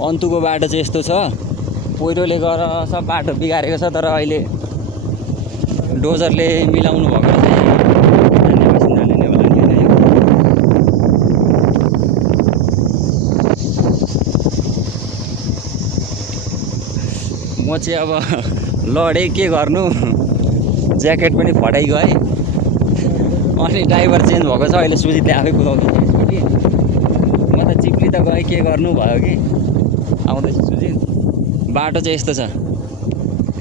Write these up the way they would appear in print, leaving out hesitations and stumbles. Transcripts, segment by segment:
अन्तुको बाटो चाहिँ यस्तो छ, पहिरोले गएर सब बाटो बिगारेको छ। तर अहिले डोजरले मिलाउनु भएको चाहिँ स्थानीय बासिन्दाले नै होला नि होइन यो। म चाहिँ अब लडेँ, के गर्नु, ज्याकेट पनि फटाइगयो है। अनि ड्राइभर चेन्ज भएको छ, अहिले सुजितले आफै कुदाउँदैछ स्कुटी। म त चिप्ली त गएँ, के गर्नु भयो कि आउँदैछ सुजित। बाटो चाहिँ यस्तो छ,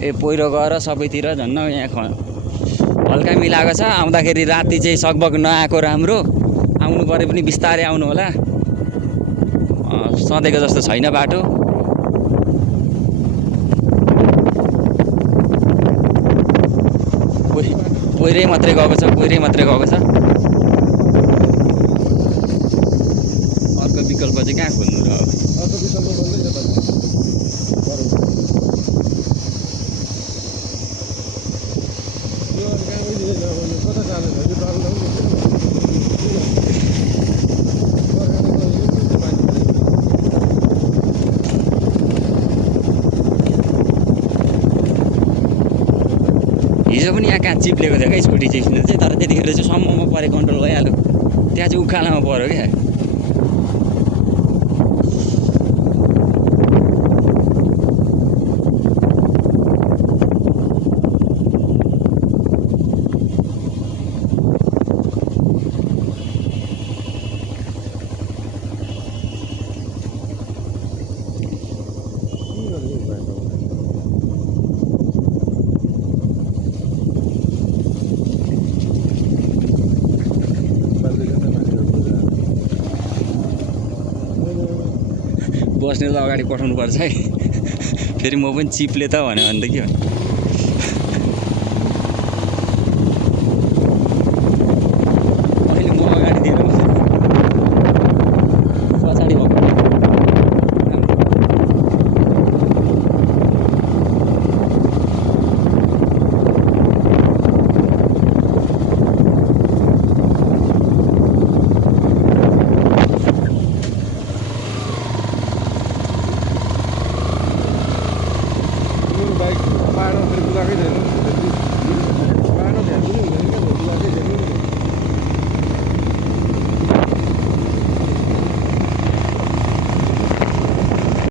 ए पहिरो गएर सबैतिर झन् यहाँ हल्का मिलाएको छ। आउँदाखेरि राति चाहिँ सकबक नआएको राम्रो, आउनु पऱ्यो पनि बिस्तारै आउनु होला, सधैँको जस्तो छैन बाटो। पहिरै मात्रै गएको छ, पहिरै मात्रै गएको छ। अर्को विकल्प चाहिँ कहाँ खोज्नु र? अर्को विकल्प बन्दैछ त। यो कहाँ गइदिन्छ अब, यो कता जाने भयो, यो डल्लो हिजो पनि यहाँ कहाँ चिप्लेको थियो क्या स्कुटी चाहिँ, तर त्यतिखेर चाहिँ सम्ममा परे, कन्ट्रोल भइहाल्यो। त्यहाँ चाहिँ उकालोमा पऱ्यो क्या। बस्ने त अगाडि पठाउनु पर्छ है। फेरि म पनि चिप्ले त भन्यो भने त के हो। अहिले म अगाडि दिएर पछाडि भएको बाइक बाटो फेरि कुदाएकै छैन। बाटो ध्यान पनि हुँदैन क्या।